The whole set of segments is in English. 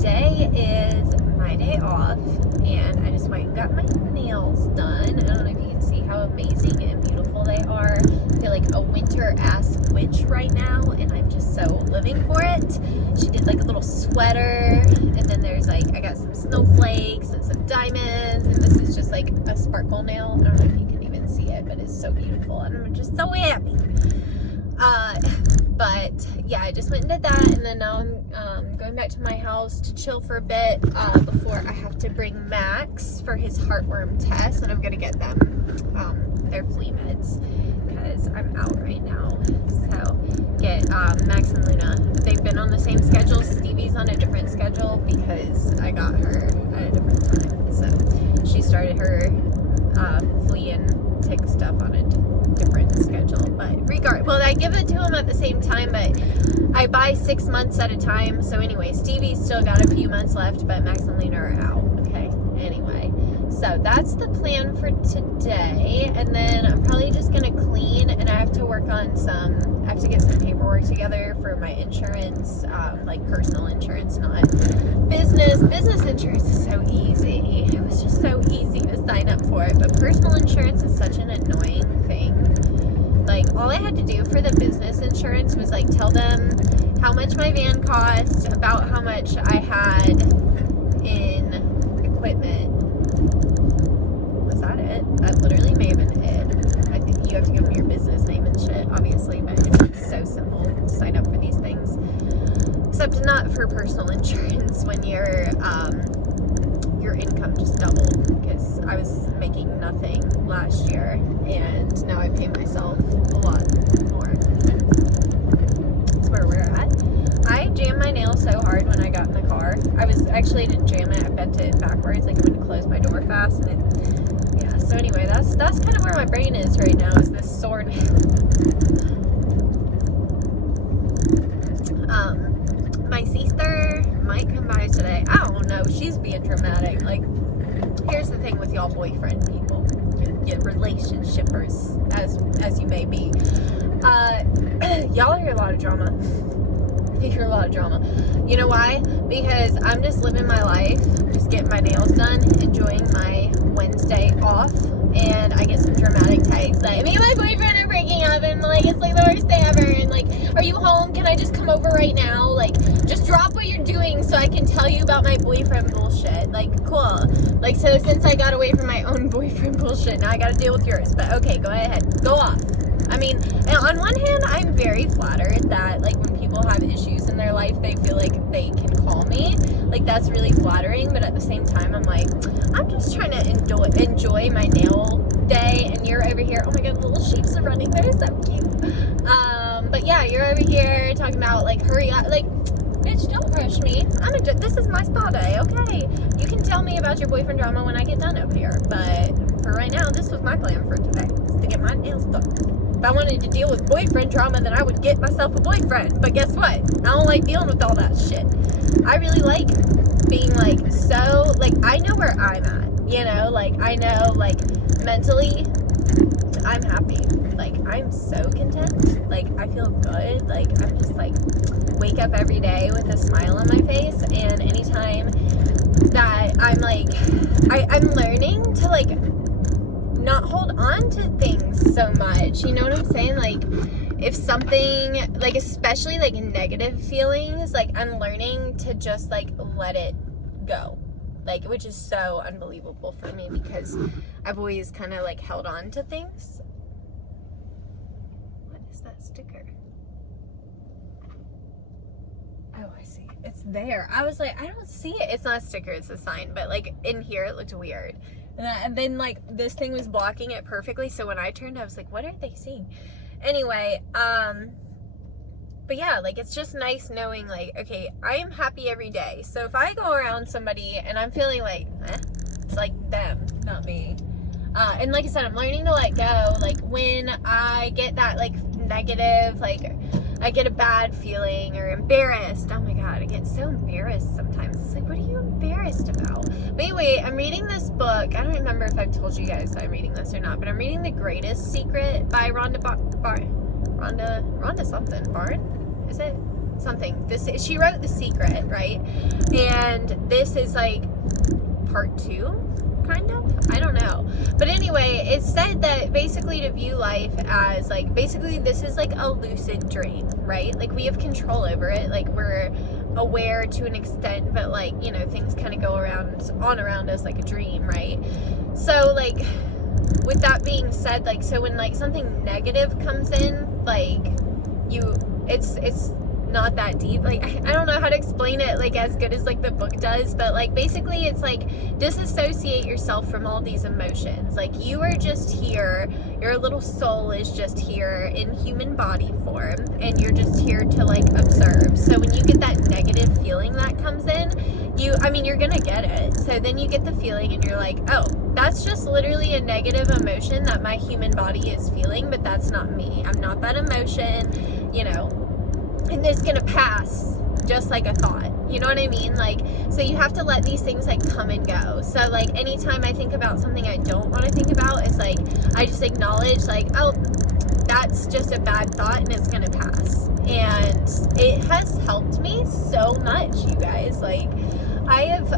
today is my day off, and I just went and got my nails done. I don't know if you can see how amazing and beautiful they are. I feel like a winter-ass witch right now, and I'm just so living for it. She did like a little sweater, and then there's like, I got some snowflakes and some diamonds, and this is just like a sparkle nail. I don't know if you can even see it, but it's so beautiful, and I'm just so happy. But yeah, I just went and did that, and then now I'm going back to my house to chill for a bit before I have to bring Max for his heartworm test, and I'm gonna get them their flea meds because I'm out right now. So get Max and Luna. They've been on the same schedule. Stevie's on a different schedule because I got her at a different time. So she started her flea and tick stuff on a different schedule, but well, I give it to him at the same time, but I buy 6 months at a time. So anyway, Stevie's still got a few months left, but Max and Lena are out. Okay, anyway, so that's the plan for today, and then I'm probably just gonna clean, and I have to work on I have to get some paperwork together for my insurance, like personal insurance, not business. Business insurance is so easy. It was just so easy to sign up for it, but personal insurance is such an annoying thing. Like, all I had to do for the business insurance was like tell them how much my van cost, about how much I had in equipment. Was that it? That literally may have been it. I think you have to give them your business name and shit, obviously, but it's like so simple to sign up for these things. Except not for personal insurance when your income just doubled, because I was making nothing last year and now I pay myself a lot more. That's where we're at. I jammed my nail so hard when I got in the car. I didn't jam it, I bent it backwards, like it wouldn't close my door fast, and yeah, so anyway, that's kind of where my brain is right now, is this sore nail. My sister might come by today. I don't know. She's being dramatic. Like, here's the thing with y'all boyfriend people, your relationshipers, as you may be. Y'all hear a lot of drama. You hear a lot of drama. You know why? Because I'm just living my life, just getting my nails done, enjoying my Wednesday off, and I get some dramatic texts like, me and my boyfriend are breaking up, and like, it's like the worst day ever, and like, are you home? Can I just come over right now? Like, just drop what you're doing so I can tell you about my boyfriend bullshit. Like, cool. Like, so since I got away from my own boyfriend bullshit, now I gotta deal with yours. But okay, go ahead. Go off. I mean, and on one hand, I'm very flattered that, like, when people have issues in their life, they feel like they can call me. Like, that's really flattering, but at the same time, I'm like, I'm just trying to enjoy my nail day, and you're over here, oh my god, the little sheeps are running, they're so cute. But yeah, you're over here talking about, like, hurry up, like, bitch, don't rush me. This is my spa day, okay? You can tell me about your boyfriend drama when I get done over here, but for right now, this was my plan for today, is to get my nails done. If I wanted to deal with boyfriend drama, then I would get myself a boyfriend. But guess what? I don't like dealing with all that shit. I really like being like, so, like, I know where I'm at, you know? Like, I know, like, mentally, I'm happy. Like, I'm so content. Like, I feel good. Like, I'm just, like, wake up every day with a smile on my face. And anytime that I'm, like, I'm learning to, like, not hold on to things so much, you know what I'm saying? Like, if something, like, especially like negative feelings, like, I'm learning to just like let it go, like, which is so unbelievable for me because I've always kind of like held on to things. What is that sticker? Oh, I see, it's there. I was like, I don't see it. It's not a sticker, it's a sign, but like in here it looked weird. And then, like, this thing was blocking it perfectly, so when I turned, I was like, what are they seeing? Anyway, but yeah, like, it's just nice knowing, like, okay, I am happy every day. So if I go around somebody and I'm feeling like, it's like them, not me. And like I said, I'm learning to let go. Like, when I get that, like, negative, like, I get a bad feeling or embarrassed. Oh my god, I get so embarrassed sometimes. It's like, what are you embarrassed about? But anyway, I'm reading this book. I don't remember if I've told you guys that I'm reading this or not, but I'm reading The Greatest Secret by Rhonda something. Barn? Is it? something. She wrote The Secret, right? And this is like part 2. Kind of, I don't know, but anyway, it said that basically to view life as like, basically this is like a lucid dream, right? Like we have control over it, like we're aware to an extent, but like, you know, things kind of go around us like a dream, right? So like, with that being said, like, so when like something negative comes in, like it's not that deep. Like, I don't know how to explain it like as good as like the book does, but like basically it's like disassociate yourself from all these emotions. Like you are just here, your little soul is just here in human body form, and you're just here to like observe. So when you get that negative feeling that comes in, you're gonna get it. So then you get the feeling and you're like, oh, that's just literally a negative emotion that my human body is feeling, but that's not me. I'm not that emotion, you know. And it's gonna pass just like a thought, you know what I mean? Like, so you have to let these things like come and go. So like anytime I think about something I don't want to think about, it's like I just acknowledge like, oh, that's just a bad thought and it's gonna pass. And it has helped me so much, you guys. Like I have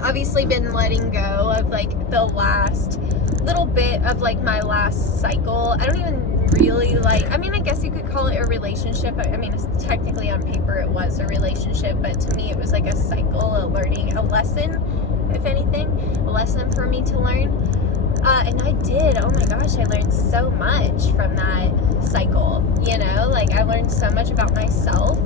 obviously been letting go of like the last little bit of like my last cycle. I don't even really like, I mean, I guess you could call it a relationship. I mean, technically on paper it was a relationship, but to me it was like a cycle, a learning, a lesson, if anything, a lesson for me to learn. And I did, oh my gosh, I learned so much from that cycle, you know, like I learned so much about myself.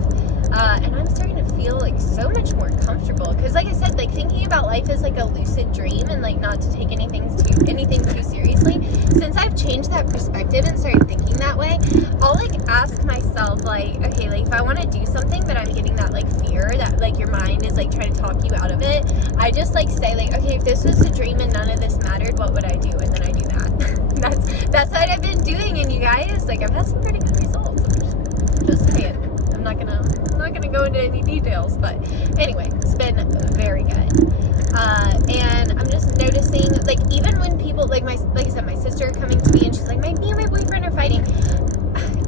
And I'm starting to feel like so much more comfortable, because like I said, like thinking about life as like a lucid dream and like not to take anything too seriously. Since I've changed that perspective and started thinking that way, I'll like ask myself like, okay, like if I want to do something but I'm getting that like fear that like your mind is like trying to talk you out of it, I just like say like, okay, if this was a dream and none of this mattered, what would I do? And then I do that. that's what I've been doing, and you guys, like I've had some pretty good results. I'm just saying. I'm not gonna go into any details, but anyway, it's been very good. And I'm just noticing, like even when people like I said, my sister coming to me and she's like, me and my boyfriend are fighting.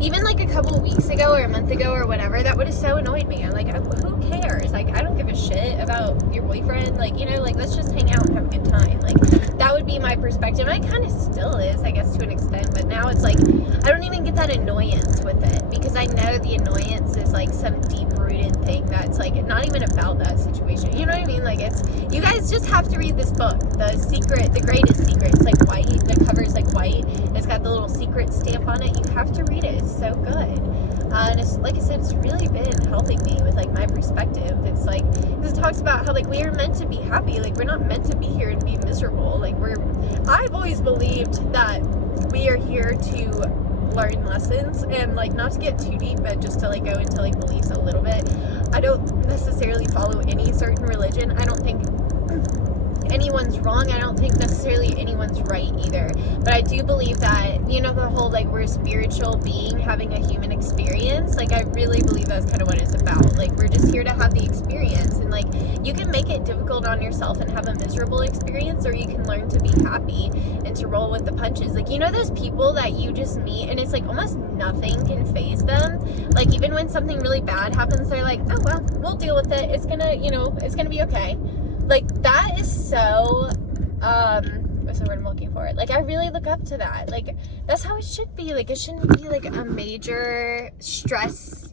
Even like a couple of weeks ago or a month ago or whatever, that would have so annoyed me. I'm like, who cares? Like, I don't give a shit about your boyfriend. Like, you know, like let's just hang out and have a good time. Like that would be my perspective. And it kind of still is, I guess, to an extent. But now it's like I don't even get that annoyance with it, because I know the annoyance is like some deep-rooted thing that's like not even about that situation. You know what I mean? Like it's, you guys just have to read this book, The Secret, The Greatest Secret. It's like white. The cover's like white. It's got the little secret stamp on it. You have to read it. It's so good. And it's like I said, it's really been helping me with like my perspective. It's like, because it talks about how like we are meant to be happy. Like we're not meant to be here and be miserable. Like I've always believed that we are here to learn lessons, and like not to get too deep, but just to like go into like beliefs a little bit. I don't necessarily follow any certain religion. I don't think anyone's wrong. I don't think necessarily anyone's right either, but I do believe that, you know, the whole like we're a spiritual being having a human experience. Like I really believe that's kind of what it's about. Like we're just here to have the experience, and like you can make it difficult on yourself and have a miserable experience, or you can learn to be happy and to roll with the punches. Like, you know, those people that you just meet and it's like almost nothing can faze them. Like even when something really bad happens, they're like, oh well, we'll deal with it, it's gonna, you know, it's gonna be okay. Like that is so what's the word I'm looking for? Like I really look up to that. Like that's how it should be. Like it shouldn't be like a major stressful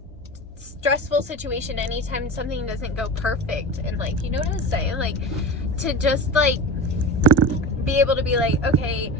situation anytime something doesn't go perfect. And like, you know what I'm saying? Like to just like be able to be like, okay,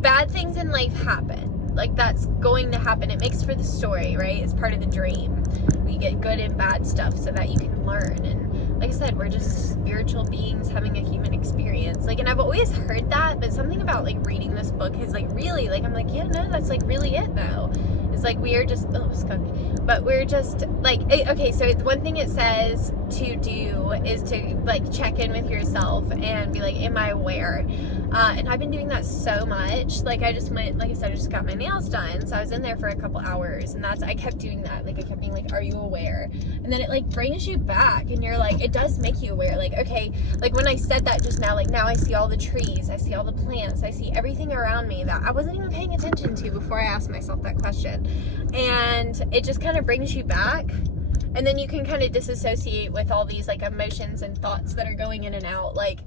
bad things in life happen. Like that's going to happen. It makes for the story, right? It's part of the dream. We get good and bad stuff so that you can learn. And like I said, we're just spiritual beings having a human experience. Like, and I've always heard that, but something about like reading this book has like really, like, I'm like, yeah, no, that's like really it though. It's like we are just, oh, skunk. But we're just like, okay, so one thing it says to do is to like check in with yourself and be like, am I aware? And I've been doing that so much. Like I just went, like I said, I just got my nails done, so I was in there for a couple hours, and I kept doing that. Like I kept being like, are you aware? And then it like brings you back, and you're like, it does make you aware. Like, okay, like when I said that just now, like now I see all the trees, I see all the plants, I see everything around me that I wasn't even paying attention to before I asked myself that question. And it just kind of brings you back. And then you can kind of disassociate with all these like emotions and thoughts that are going in and out. Like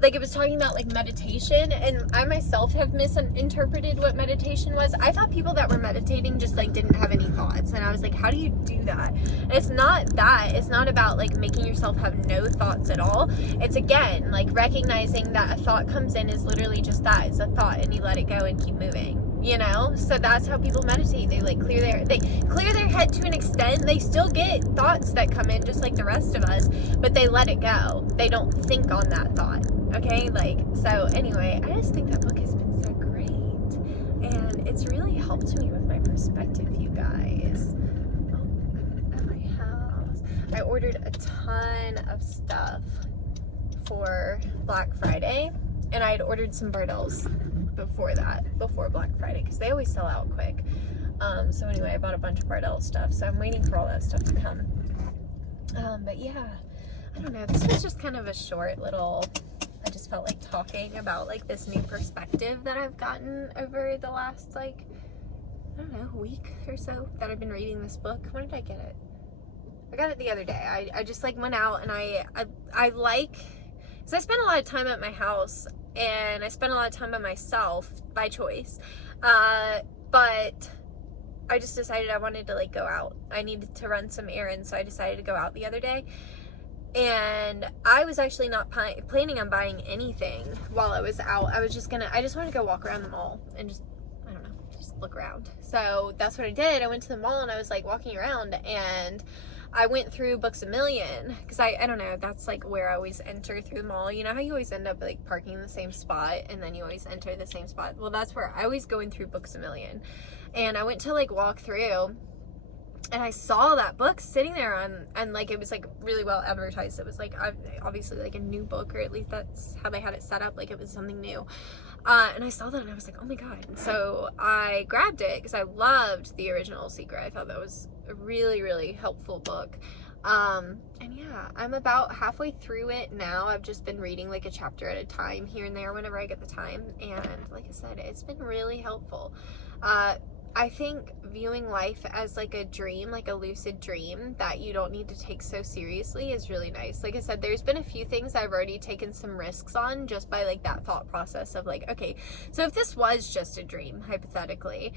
it was talking about like meditation, and I myself have misinterpreted what meditation was. I thought people that were meditating just like didn't have any thoughts, and I was like, how do you do that? And it's not that. It's not about like making yourself have no thoughts at all. It's again like recognizing that a thought comes in is literally just that. It's a thought, and you let it go and keep moving. You know, so that's how people meditate. They like clear their head to an extent. They still get thoughts that come in just like the rest of us, but they let it go. They don't think on that thought. Okay, like, so anyway, I just think that book has been so great, and it's really helped me with my perspective, you guys. Oh, at my house, I ordered a ton of stuff for Black Friday, and I had ordered some Bardels before Black Friday, because they always sell out quick. So anyway, I bought a bunch of Bardell stuff, so I'm waiting for all that stuff to come. But yeah, I don't know, this was just kind of a short little, I just felt like talking about like this new perspective that I've gotten over the last like, I don't know, week or so that I've been reading this book. When did I get it? I got it the other day. I just like went out, and I like, because I spent a lot of time at my house, and I spent a lot of time by myself by choice, but I just decided I wanted to like go out. I needed to run some errands, so I decided to go out the other day. And I was actually not planning on buying anything while I was out. I just wanted to go walk around the mall and just, I don't know, just look around. So that's what I did. I went to the mall, and I was like walking around, and I went through Books A Million, because I don't know, that's like where I always enter through the mall. You know how you always end up like parking in the same spot, and then you always enter the same spot? Well, that's where I always go in through Books A Million. And I went to like walk through, and I saw that book sitting there and like it was like really well advertised. It was like obviously like a new book, or at least that's how they had it set up, like it was something new. And I saw that, and I was like, oh my god. And so I grabbed it because I loved the original Secret. I thought that was a really, really helpful book. And yeah, I'm about halfway through it now. I've just been reading like a chapter at a time here and there whenever I get the time, and like I said, it's been really helpful. I think viewing life as like a dream, like a lucid dream that you don't need to take so seriously, is really nice. Like I said, there's been a few things I've already taken some risks on just by like that thought process of like, okay, so if this was just a dream, hypothetically,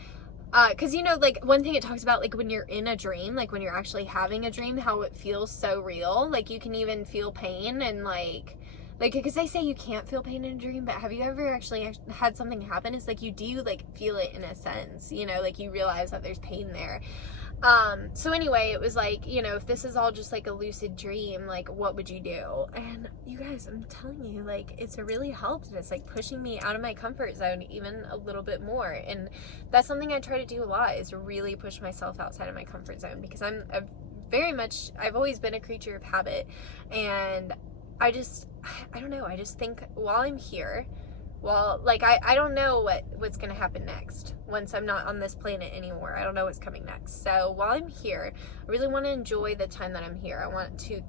because you know, like one thing it talks about, like when you're in a dream, like when you're actually having a dream, how it feels so real. Like you can even feel pain, and like because they say you can't feel pain in a dream, but have you ever actually had something happen? It's like you do like feel it in a sense, you know, like you realize that there's pain there. So anyway, it was like, you know, if this is all just like a lucid dream, like what would you do? And you guys, I'm telling you, like it's really helped, and it's like pushing me out of my comfort zone even a little bit more. And that's something I try to do a lot, is really push myself outside of my comfort zone, because I've always been a creature of habit, and I don't know, I just think while I'm here, like I don't know what's gonna happen next once I'm not on this planet anymore. I don't know what's coming next. So while I'm here, I really want to enjoy the time that I'm here. I want to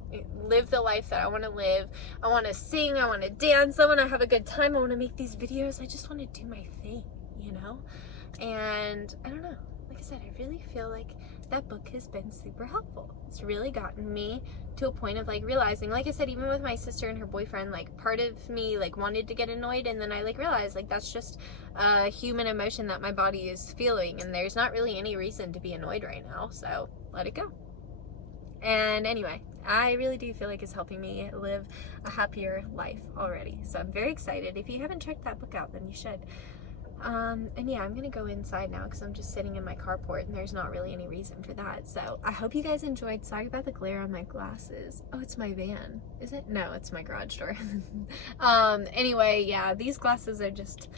live the life that I want to live. I want to sing, I want to dance, I want to have a good time, I want to make these videos. I just want to do my thing, you know? And I don't know, like I said, I really feel like that book has been super helpful. It's really gotten me to a point of like realizing, like I said, even with my sister and her boyfriend, like part of me like wanted to get annoyed, and then I like realized like that's just a human emotion that my body is feeling, and there's not really any reason to be annoyed right now, so let it go. And anyway, I really do feel like it's helping me live a happier life already, so I'm very excited. If you haven't checked that book out, then you should. And yeah, I'm gonna go inside now because I'm just sitting in my carport, and there's not really any reason for that. So I hope you guys enjoyed. Sorry about the glare on my glasses. Oh, it's my van. Is it? No, it's my garage door. Anyway, yeah, these glasses are just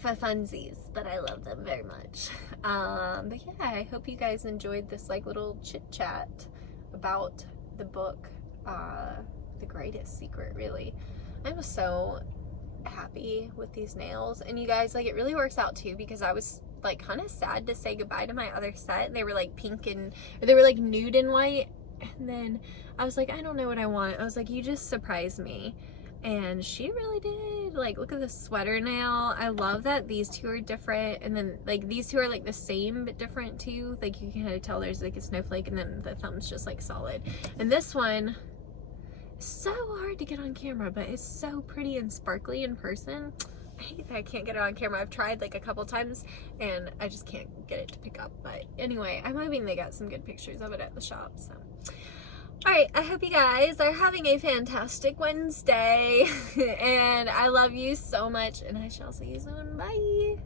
for funsies, but I love them very much. But yeah, I hope you guys enjoyed this like little chit chat about the book, The Greatest Secret, really. I'm so happy with these nails. And you guys, like, it really works out too, because I was like kind of sad to say goodbye to my other set. They were like pink and, or they were like nude and white. And then I was like, I don't know what I want. I was like, you just surprised me. And she really did. Like, look at the sweater nail. I love that these two are different. And then like these two are like the same but different too. Like you can kind of tell there's like a snowflake, and then the thumb's just like solid. And this one, so hard to get on camera, but it's so pretty and sparkly in person. I hate that I can't get it on camera. I've tried like a couple times and I just can't get it to pick up. But anyway, I'm hoping they got some good pictures of it at the shop. So, alright, I hope you guys are having a fantastic Wednesday. And I love you so much, and I shall see you soon. Bye.